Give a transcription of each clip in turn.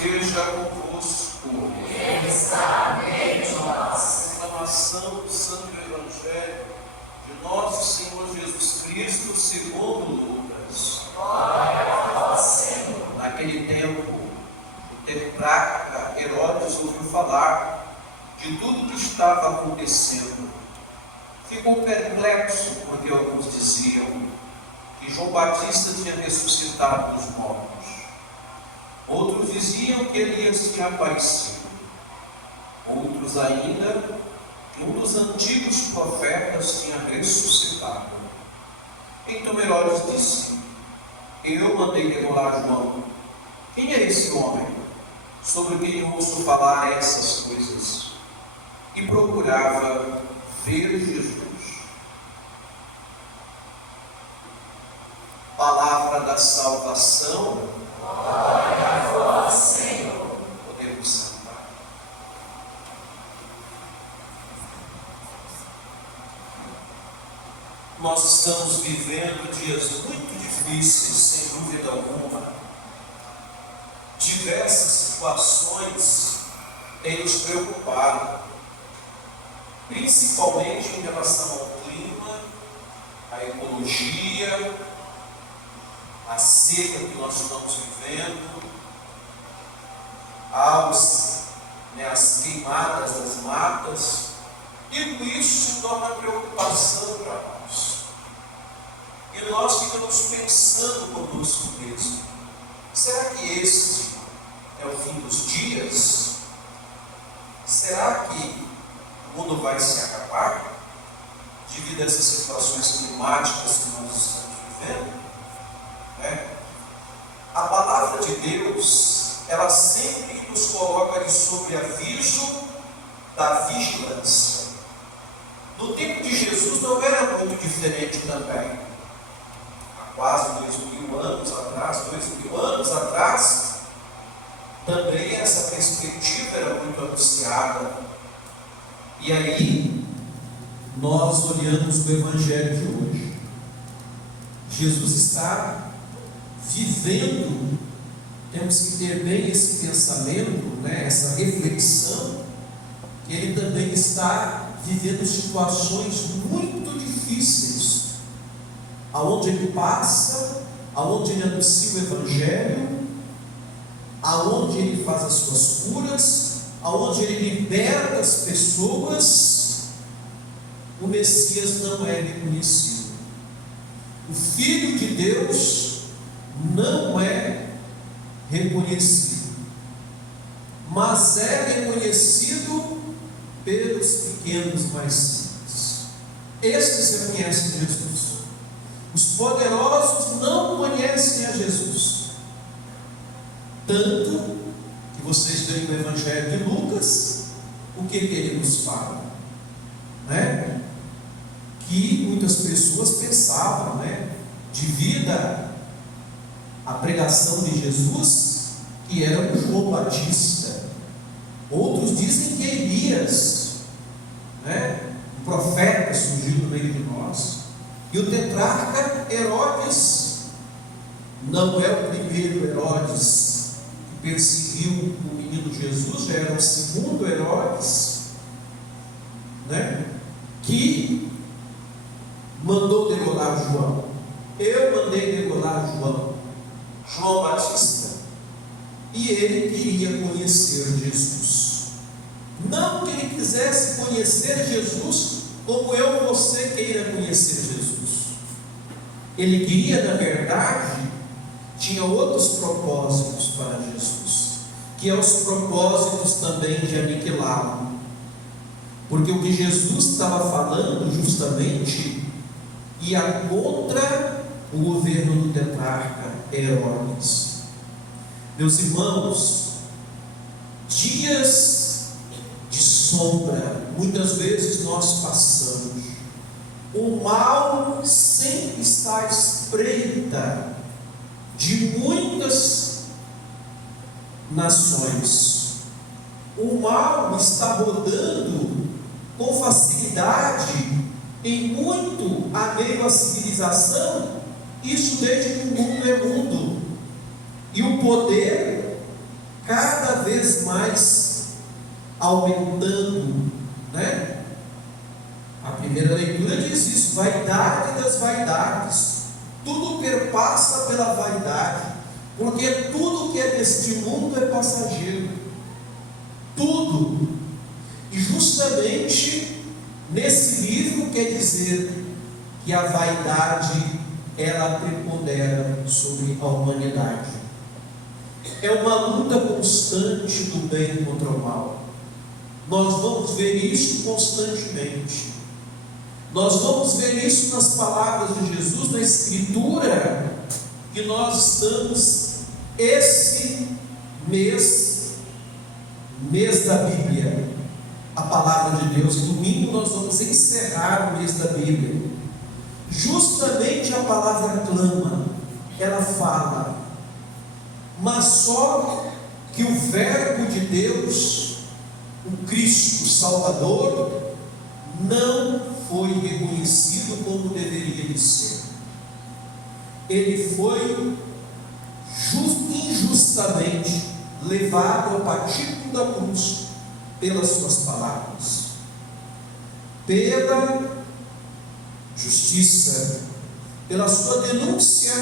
esteja convosco. Ele está no meio de nós. Proclamação do Santo Evangelho de nosso Senhor Jesus Cristo, segundo Lucas. Glória a vós, Senhor. Naquele tempo, o tetrarca Herodes ouviu falar de tudo que estava acontecendo. Ficou perplexo, porque alguns diziam que João Batista tinha ressuscitado dos mortos. Outros diziam que Elias tinha aparecido. Outros ainda que um dos antigos profetas tinha ressuscitado. Então Herodes disse: eu mandei degolar João. Quem é esse homem sobre quem eu ouço falar essas coisas? E procurava ver Jesus. Palavra da salvação. Glória a vós, Senhor. Podemos sentar. Nós estamos vivendo dias muito difíceis, sem dúvida alguma. Diversas situações têm nos preocupado, principalmente em relação ao clima, à ecologia, a seca que nós estamos vivendo, as queimadas das matas, e tudo isso se torna preocupação para nós. E nós ficamos pensando conosco mesmo: será que este é o fim dos dias? Será que o mundo vai se acabar devido a essas situações climáticas que nós estamos vivendo? A palavra de Deus, ela sempre nos coloca de sobre aviso da vigilância. No tempo de Jesus não era muito diferente também. Há quase 2000 anos atrás, também essa perspectiva era muito anunciada. E aí, nós olhamos o Evangelho de hoje. Jesus está vivendo, temos que ter bem esse pensamento, essa reflexão, que ele também está vivendo situações muito difíceis, aonde ele passa, aonde ele anuncia o Evangelho, aonde ele faz as suas curas, aonde ele liberta as pessoas. O Messias não é reconhecido. O Filho de Deus não é reconhecido, mas é reconhecido pelos pequenos mais simples. Estes reconhecem Jesus. Os poderosos não conhecem a Jesus. Tanto que vocês veem no Evangelho de Lucas, o que ele nos fala? Que muitas pessoas pensavam, devido à pregação de Jesus, que era um João Batista. Outros dizem que Elias, um profeta, surgiu no meio de nós. E o tetrarca Herodes não é o primeiro Herodes que perseguiu o menino Jesus, já era o segundo Herodes, que mandou degolar João. Eu mandei degolar João Batista, e ele queria conhecer Jesus. Não que ele quisesse conhecer Jesus como eu ou você queira conhecer Jesus. Ele queria, na verdade, tinha outros propósitos para Jesus, que é os propósitos também de aniquilá-lo. Porque o que Jesus estava falando justamente ia contra o governo do tetrarca Herodes. Meus irmãos, dias de sombra, muitas vezes nós passamos. O mal sempre está à espreita de muitas nações. O mal está rodando com facilidade em muito a meio à civilização, isso desde que o mundo é mundo. E o poder cada mais aumentando, né? A primeira leitura diz isso: vaidade das vaidades, tudo perpassa pela vaidade, porque tudo que é deste mundo é passageiro, tudo. E justamente nesse livro quer dizer que a vaidade, ela prepondera sobre a humanidade. É uma luta constante do bem contra o mal. Nós vamos ver isso constantemente. Nós vamos ver isso nas palavras de Jesus, na Escritura, que nós estamos esse mês da Bíblia, a palavra de Deus. Domingo nós vamos encerrar o mês da Bíblia. Justamente a palavra clama, ela fala, mas só que o Verbo de Deus, o Cristo Salvador, não foi reconhecido como deveria de ser. Ele foi injustamente levado ao patíbulo da cruz pelas suas palavras, pela justiça, pela sua denúncia,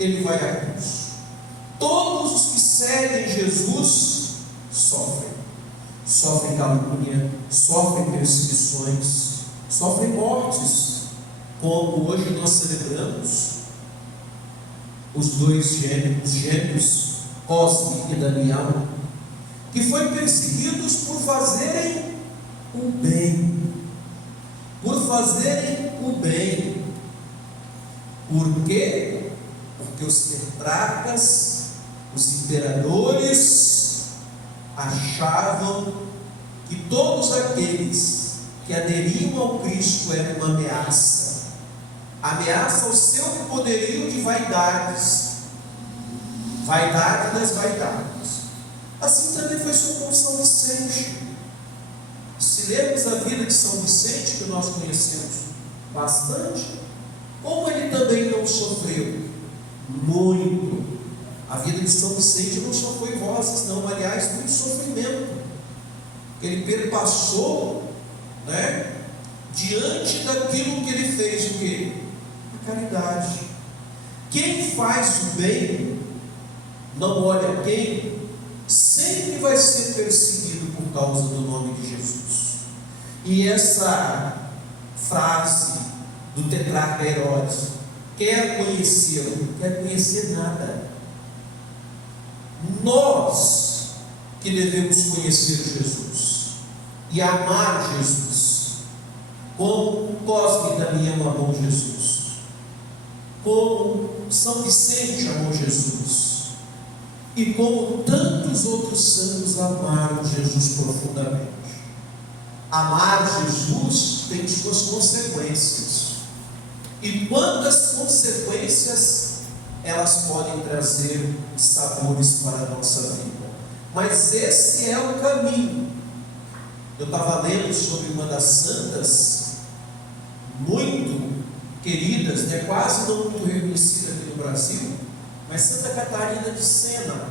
ele vai à cruz. Todos os que seguem Jesus sofrem calúnia, sofrem perseguições, sofrem mortes, como hoje nós celebramos os dois gêmeos, Cosme e Daniel, que foram perseguidos por fazerem o bem. Por fazerem o bem. Por quê? Porque os tetrarcas, os imperadores, achavam que todos aqueles que aderiam ao Cristo eram uma ameaça ao seu poderio de vaidade das vaidades. Assim também foi com São Vicente. Se lermos a vida de São Vicente, que nós conhecemos bastante, como ele também não sofreu muito. A vida de São Vicente não só foi rosas, não, aliás, muito sofrimento. Ele perpassou, né, diante daquilo que ele fez, o quê? A caridade. Quem faz o bem, não olha quem, sempre vai ser perseguido por causa do nome de Jesus. E essa frase do tetrarca Herodes, quer conhecê-lo, quer conhecer nada. Nós que devemos conhecer Jesus e amar Jesus, como Cosme e Damião amou Jesus, como São Vicente amou Jesus, e como tantos outros santos amaram Jesus profundamente. Amar Jesus tem suas consequências. E quantas consequências elas podem trazer sabores para a nossa vida. Mas esse é o caminho. Eu estava lendo sobre uma das santas, muito queridas, né? Quase não muito reconhecida aqui no Brasil, mas Santa Catarina de Sena,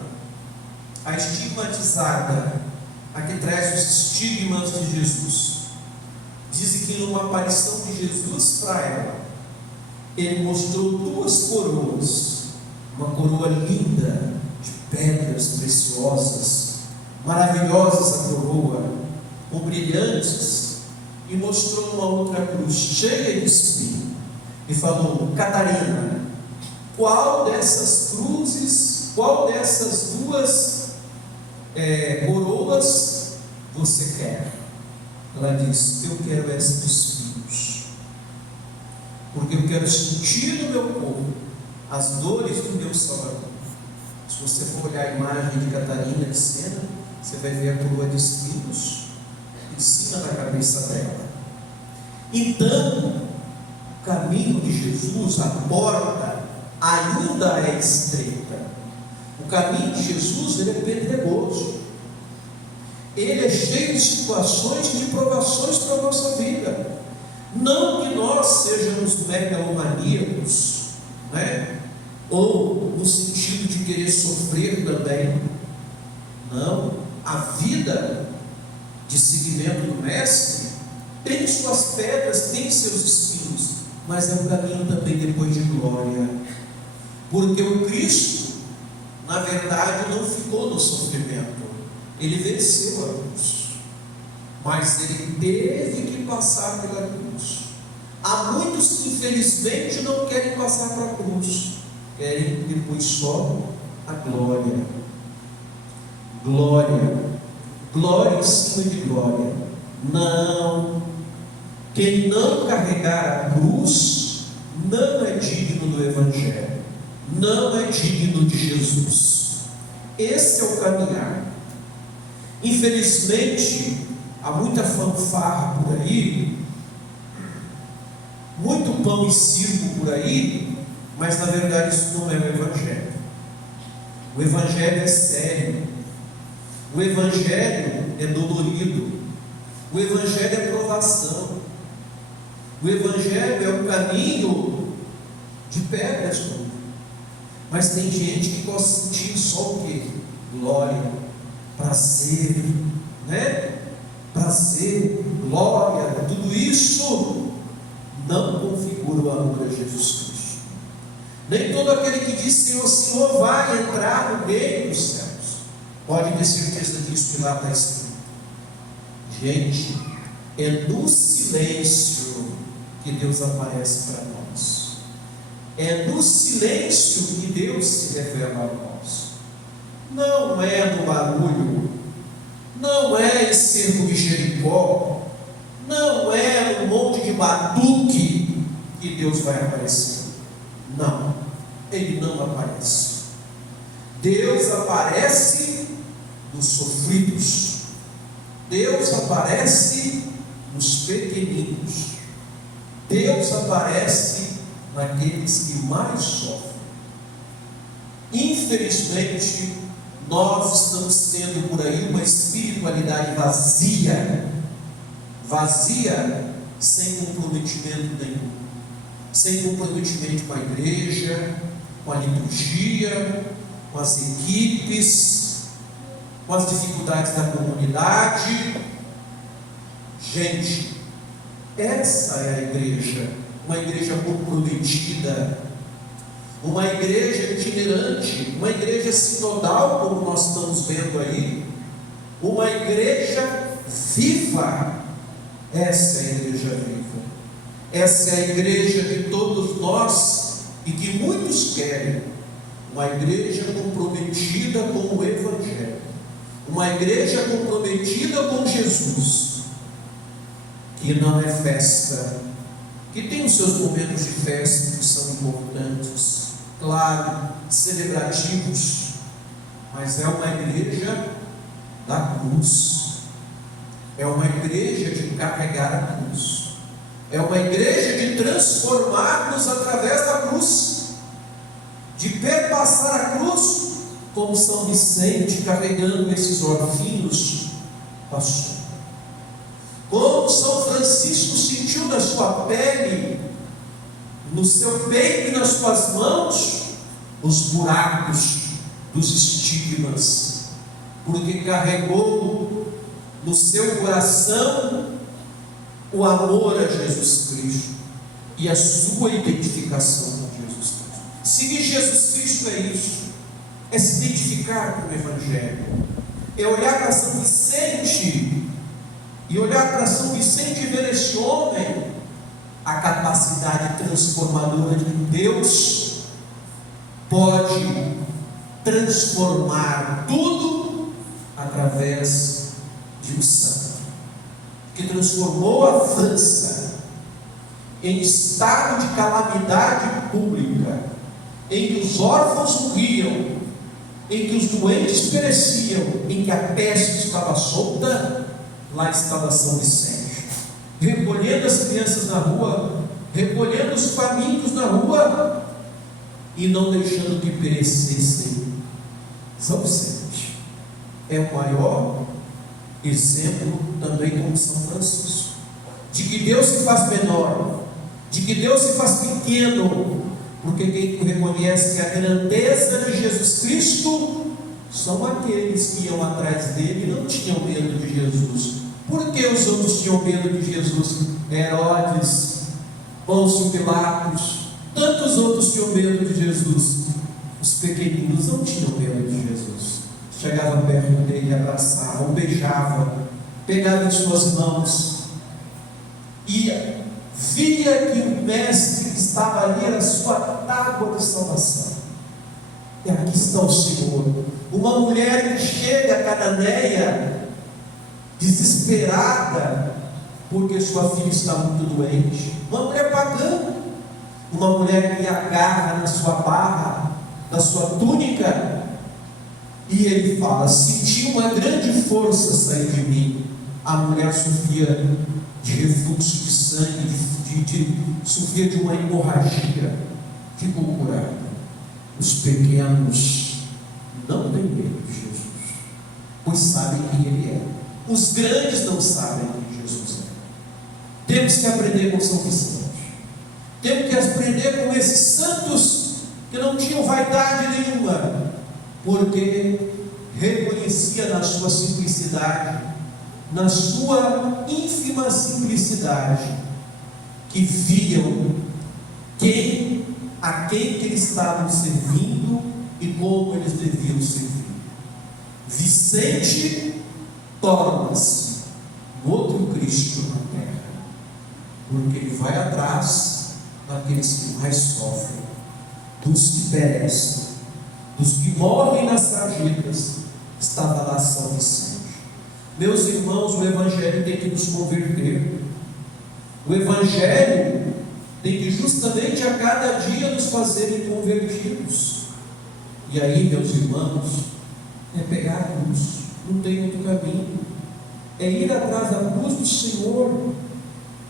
a estigmatizada, a que traz os estigmas de Jesus. Dizem que numa aparição de Jesus para ela, ele mostrou duas coroas, uma coroa linda, de pedras preciosas, maravilhosas a coroa, com brilhantes, e mostrou uma outra cruz cheia de espinho, e falou: Catarina, qual dessas cruzes, qual dessas duas coroas você quer? Ela disse: eu quero essa de espinhos, porque eu quero sentir no meu corpo as dores do meu Salvador. Se você for olhar a imagem de Catarina de Sena, você vai ver a coroa de espinhos em cima da cabeça dela. Então, o caminho de Jesus, a porta ainda é estreita. O caminho de Jesus, ele é pedregoso. Ele é cheio de situações, de provações para a nossa vida. Não que nós sejamos megalomaníacos, né? Ou no sentido de querer sofrer também. Não. seguimento do Mestre, tem suas pedras, tem seus espinhos, mas é um caminho também depois de glória. Porque o Cristo, na verdade, não ficou no sofrimento, ele venceu a cruz, mas ele teve que passar pela cruz. Há muitos que infelizmente não querem passar para a cruz, querem depois só a glória. Glória em cima de glória. Não, quem não carregar a cruz não é digno do Evangelho, não é digno de Jesus. Esse é o caminhar. Infelizmente, há muita fanfarra por aí, muito pão e circo por aí, mas na verdade isso não é o Evangelho. O Evangelho é sério, o Evangelho é dolorido, o Evangelho é provação, o Evangelho é um caminho de pedras, mas tem gente que gosta de sentir só o quê? Glória, prazer, né? Prazer, glória, tudo isso não configura o amor a Jesus Cristo. Nem todo aquele que diz Senhor, Senhor vai entrar no reino dos céus. Pode ter certeza disso que lá está escrito. Gente, é no silêncio que Deus aparece para nós. É no silêncio que Deus se revela a nós. Não é no barulho, não é em cerco de Jericó, não é no monte de batuque que Deus vai aparecer. Não, Ele não aparece. Deus aparece nos sofridos, Deus aparece nos pequeninos, Deus aparece naqueles que mais sofrem. Infelizmente, nós estamos tendo por aí uma espiritualidade vazia, sem comprometimento nenhum, sem comprometimento com a igreja, com a liturgia, com as equipes, com as dificuldades da comunidade. Gente, essa é a igreja, uma igreja comprometida, uma igreja itinerante, uma igreja sinodal, como nós estamos vendo aí, uma igreja viva. Essa é a igreja viva, essa é a igreja de todos nós e que muitos querem, uma igreja comprometida com o Evangelho, uma igreja comprometida com Jesus, que não é festa, que tem os seus momentos de festa que são importantes, claro, celebrativos, mas é uma igreja da cruz, é uma igreja de carregar a cruz, é uma igreja de transformar-nos através da cruz, de perpassar a cruz, como São Vicente carregando esses orfinhos passou, como São Francisco sentiu na sua pele, no seu peito e nas suas mãos, os buracos dos estigmas, porque carregou no seu coração o amor a Jesus Cristo e a sua identificação com Jesus Cristo. Seguir Jesus Cristo é isso, é se identificar com o Evangelho, é olhar para São Vicente e olhar para São Vicente e ver esse homem, a capacidade transformadora de Deus pode transformar tudo através de um santo, que transformou a França em estado de calamidade pública, em que os órfãos morriam, em que os doentes pereciam, em que a peste estava solta. Lá estava São Vicente, recolhendo as crianças na rua, recolhendo os famintos na rua e não deixando que perecessem. São Vicente é o maior exemplo também, como São Francisco, de que Deus se faz menor, de que Deus se faz pequeno, porque quem reconhece que a grandeza de Jesus Cristo são aqueles que iam atrás dele e não tinham medo de Jesus, Por que os outros tinham medo de Jesus? Herodes, Pôncio Pilatos, tantos outros tinham medo de Jesus. Os pequeninos não tinham medo de Jesus. Chegava perto dele, abraçava, o beijava, pegava em suas mãos e via que o mestre que estava ali era a sua tábua de salvação. E aqui está o Senhor. Uma mulher que chega a Cananeia, desesperada, porque sua filha está muito doente. Uma mulher pagã, uma mulher que agarra na sua barra, na sua túnica, e ele fala: senti uma grande força sair de mim. A mulher sofria de refluxo de sangue, sofria de uma hemorragia, ficou curada. Os pequenos não têm medo de Jesus, pois sabem quem Ele é. Os grandes não sabem quem Jesus é. Temos que aprender com São Vicente, temos que aprender com esses santos que não tinham vaidade nenhuma, porque reconhecia na sua simplicidade, na sua ínfima simplicidade, que viam a quem que eles estavam servindo e como eles deviam servir. Vicente torna-se um outro Cristo na terra, porque ele vai atrás daqueles que mais sofrem, dos que perecem, dos que morrem nas sarjetas. Estava lá São Vicente. Meus irmãos, o Evangelho tem que nos converter. O Evangelho tem que justamente a cada dia nos fazerem convertidos. E aí, meus irmãos, é pegar a cruz, não tem outro caminho. É ir atrás da cruz do Senhor,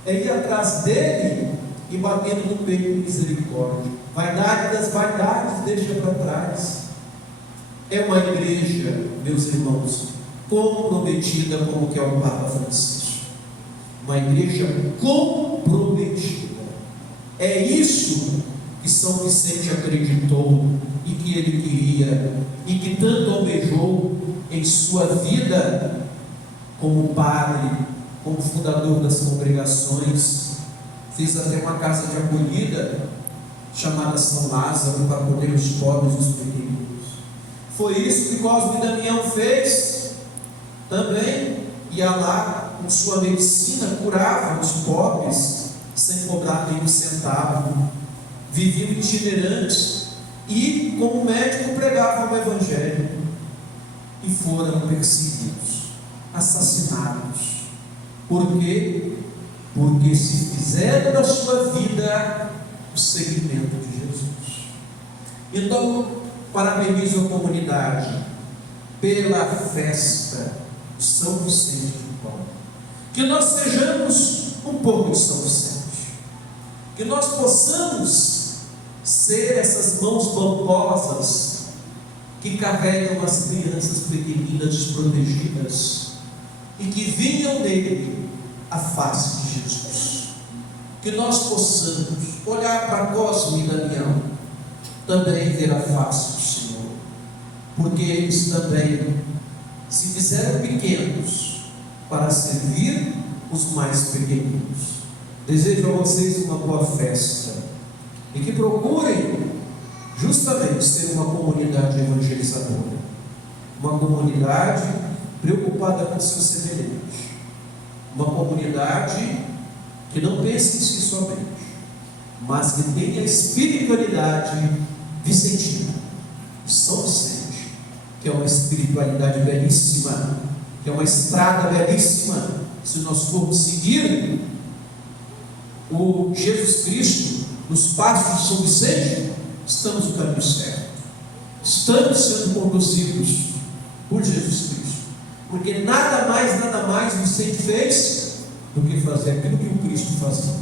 é ir atrás dele e batendo no peito de misericórdia. Vaidade das vaidades deixa para trás. É uma igreja, meus irmãos, comprometida, como que é o Papa Francisco. Uma igreja comprometida. É isso que São Vicente acreditou e que ele queria e que tanto almejou em sua vida como padre, como fundador das congregações. Fez até uma casa de acolhida chamada São Lázaro para acolher os pobres e os pequeninos. Foi isso que Cosme e Damião fez também. Ia lá com sua medicina, curava os pobres sem cobrar nenhum centavo, viviam itinerantes e como médico pregavam o Evangelho e foram perseguidos, assassinados. Por quê? Porque se fizeram da sua vida o seguimento de Jesus. Então, parabenizo a comunidade pela festa de São Vicente de Paulo. Que nós sejamos um pouco de São Vicente, que nós possamos ser essas mãos bondosas que carregam as crianças pequeninas desprotegidas e que vinham nele a face de Jesus. Que nós possamos olhar para Cosme e Damião, também ver a face do Senhor, porque eles também se fizeram pequenos para servir os mais pequeninos. Desejo a vocês uma boa festa e que procurem justamente ser uma comunidade evangelizadora, uma comunidade preocupada com seu semelhante, uma comunidade que não pense em si somente, mas que tenha a espiritualidade vicentina, São Vicente, que é uma espiritualidade belíssima, que é uma estrada belíssima. Se nós formos seguir o Jesus Cristo nos passos de São Vicente, estamos no caminho certo, estamos sendo conduzidos por Jesus Cristo, porque nada mais Vicente fez do que fazer aquilo que o Cristo fazia.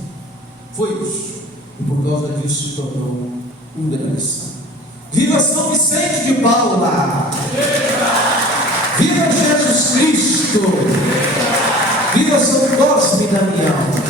Foi isso, e por causa disso se tornou um grande santo. Viva São Vicente de Paula! Viva Jesus Cristo! Viva São Cosme e Damião!